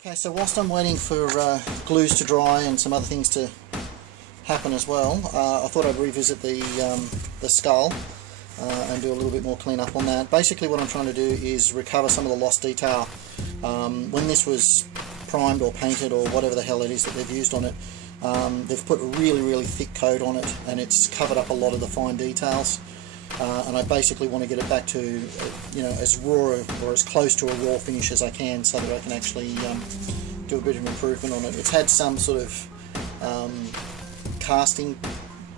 Okay, so whilst I'm waiting for glues to dry and some other things to happen as well, I thought I'd revisit the skull and do a little bit more cleanup on that. Basically what I'm trying to do is recover some of the lost detail. When this was primed or painted or whatever the hell it is that they've used on it, they've put a really thick coat on it, and it's covered up a lot of the fine details. And I basically want to get it back to, as raw or as close to a raw finish as I can, so that I can actually do a bit of improvement on it. It's had some sort of casting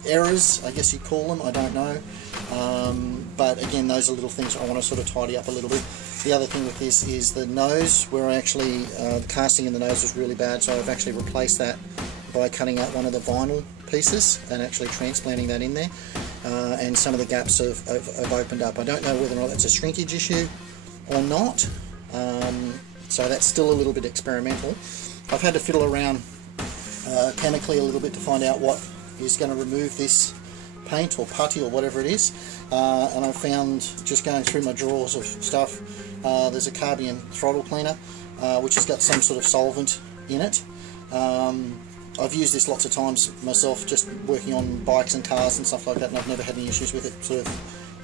errors, I guess you'd call them, I don't know. But again, those are little things I want to sort of tidy up a little bit. The other thing with this is the nose, where I actually, the casting in the nose was really bad, so I've actually replaced that by cutting out one of the vinyl pieces and actually transplanting that in there. And some of the gaps have opened up. I don't know whether or not that's a shrinkage issue or not, so that's still a little bit experimental. I've had to fiddle around chemically a little bit to find out what is going to remove this paint or putty or whatever it is, and I found, just going through my drawers of stuff, there's a Carbion throttle cleaner which has got some sort of solvent in it. I've used this lots of times myself, just working on bikes and cars and stuff like that, and I've never had any issues with it, sort of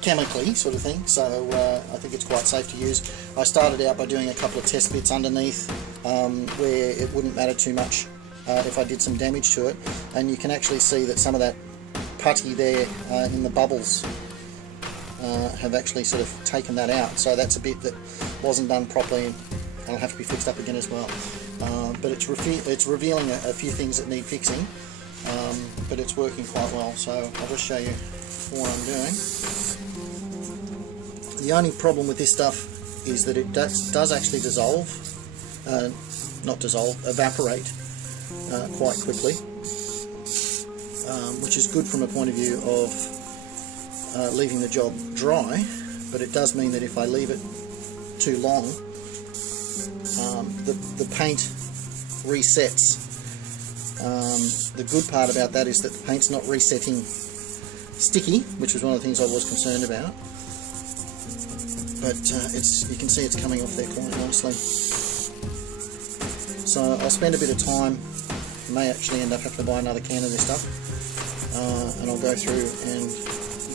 chemically sort of thing, so I think it's quite safe to use. I started out by doing a couple of test bits underneath where it wouldn't matter too much if I did some damage to it, and you can actually see that some of that putty there in the bubbles have actually sort of taken that out, so that's a bit that wasn't done properly and it'll have to be fixed up again as well. But it's revealing a few things that need fixing, but it's working quite well, so I'll just show you what I'm doing. The only problem with this stuff is that it does actually dissolve, evaporate quite quickly, which is good from a point of view of leaving the job dry, but it does mean that if I leave it too long, the paint resets. The good part about that is that the paint's not resetting sticky, which was one of the things I was concerned about, but you can see it's coming off there quite nicely. So I'll spend a bit of time, may actually end up having to buy another can of this stuff, and I'll go through and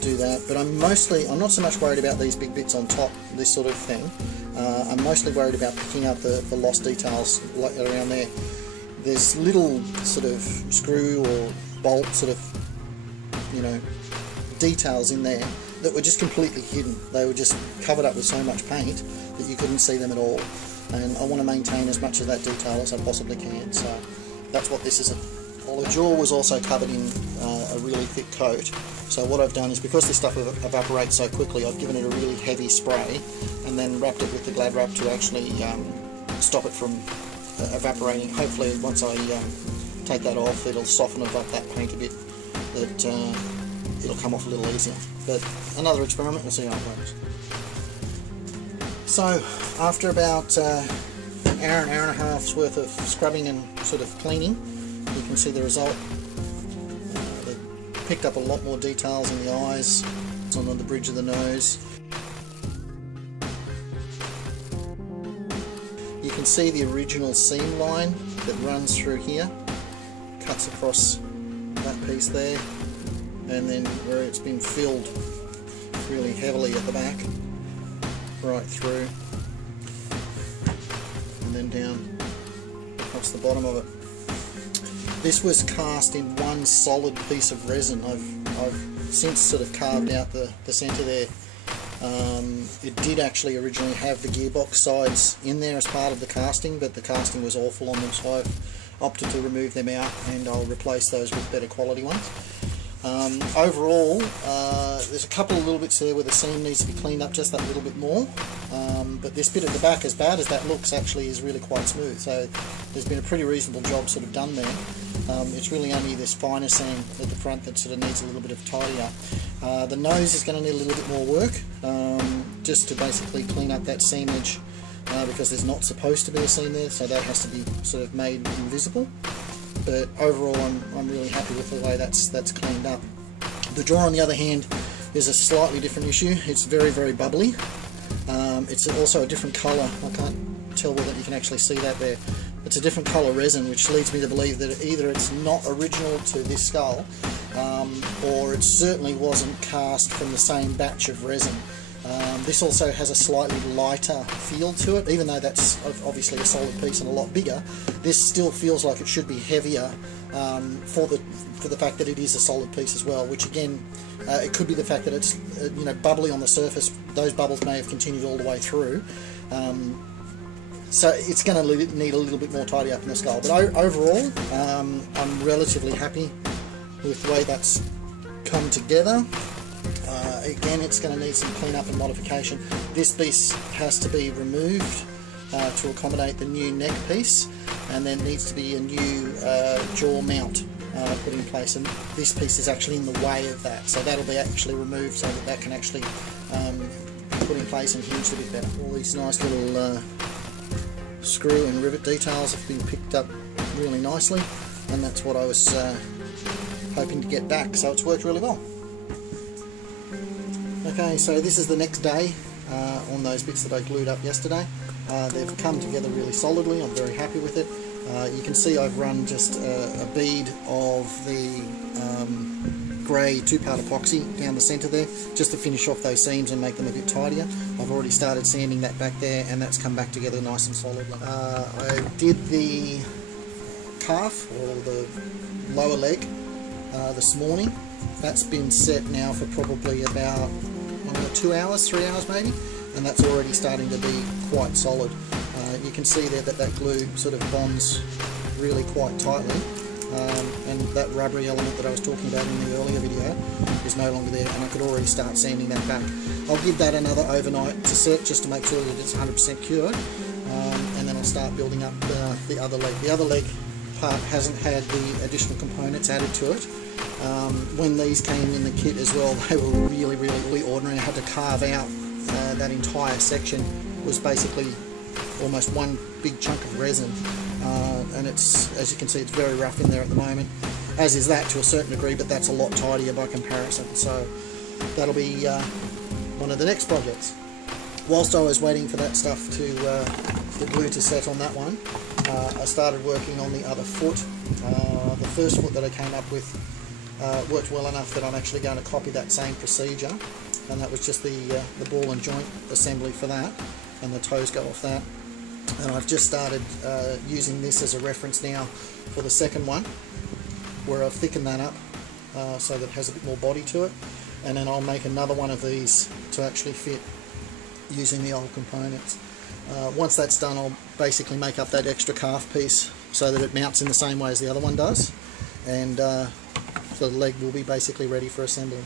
do that. But I'm not so much worried about these big bits on top, this sort of thing. I'm mostly worried about picking up the lost details around there. There's little sort of screw or bolt sort of, details in there that were just completely hidden. They were just covered up with so much paint that you couldn't see them at all. And I want to maintain as much of that detail as I possibly can, so that's what this is. Well, the jaw was also covered in a really thick coat, so what I've done is, because this stuff evaporates so quickly, I've given it a really heavy spray and then wrapped it with the Glad Wrap to actually stop it from evaporating. Hopefully once I take that off, it'll soften up that paint a bit, that it'll come off a little easier. But another experiment, we'll see how it goes. So after about an hour and a half's worth of scrubbing and sort of cleaning, you can see the result. They've picked up a lot more details in the eyes. It's on the bridge of the nose. You can see the original seam line that runs through here, cuts across that piece there, and then where it's been filled really heavily at the back, right through, and then down across the bottom of it. This was cast in one solid piece of resin. I've since sort of carved out the centre there. It did actually originally have the gearbox sides in there as part of the casting, but the casting was awful on them, so I've opted to remove them out, and I'll replace those with better quality ones. Overall, there's a couple of little bits there where the seam needs to be cleaned up just that little bit more, but this bit at the back, as bad as that looks, actually is really quite smooth, so there's been a pretty reasonable job sort of done there. It's really only this finer seam at the front that sort of needs a little bit of tidy up. The nose is going to need a little bit more work, just to basically clean up that seam edge, because there's not supposed to be a seam there, so that has to be sort of made invisible. But overall, I'm really happy with the way that's cleaned up. The jaw, on the other hand, is a slightly different issue. It's very bubbly. It's also a different colour. I can't tell whether you can actually see that there, it's a different colour resin, which leads me to believe that either it's not original to this skull, or it certainly wasn't cast from the same batch of resin. This also has a slightly lighter feel to it, even though that's obviously a solid piece and a lot bigger. This still feels like it should be heavier for the fact that it is a solid piece as well, which again, it could be the fact that it's you know, bubbly on the surface. Those bubbles may have continued all the way through. So it's going to need a little bit more tidy up in the skull. But overall, I'm relatively happy with the way that's come together. Again, it's going to need some cleanup and modification. This piece has to be removed to accommodate the new neck piece, and then needs to be a new jaw mount put in place, and this piece is actually in the way of that, so that'll be actually removed so that can actually be put in place and hinged a bit better. All these nice little screw and rivet details have been picked up really nicely, and that's what I was hoping to get back, so it's worked really well. Okay, so this is the next day on those bits that I glued up yesterday. They've come together really solidly. I'm very happy with it. You can see I've run just a bead of the grey 2-part epoxy down the centre there, just to finish off those seams and make them a bit tidier. I've already started sanding that back there, and that's come back together nice and solidly. I did the calf, or the lower leg, this morning. That's been set now for probably about 2 hours, 3 hours maybe, and that's already starting to be quite solid. You can see there that that glue sort of bonds really quite tightly, and that rubbery element that I was talking about in the earlier video is no longer there, and I could already start sanding that back. I'll give that another overnight to set, just to make sure that it's 100% cured, and then I'll start building up the other leg. The other leg part hasn't had the additional components added to it. When these came in the kit as well, they were really ordinary. I had to carve out that entire section. It was basically almost one big chunk of resin, and it's, as you can see, it's very rough in there at the moment, as is that to a certain degree, but that's a lot tidier by comparison, so that'll be one of the next projects. Whilst I was waiting for that stuff to the glue to set on that one, I started working on the other foot. The first foot that I came up with worked well enough that I'm actually going to copy that same procedure, and that was just the ball and joint assembly for that, and the toes go off that. And I've just started using this as a reference now for the second one, where I've thickened that up so that it has a bit more body to it, and then I'll make another one of these to actually fit using the old components. Once that's done, I'll basically make up that extra calf piece so that it mounts in the same way as the other one does, and so the leg will be basically ready for assembly.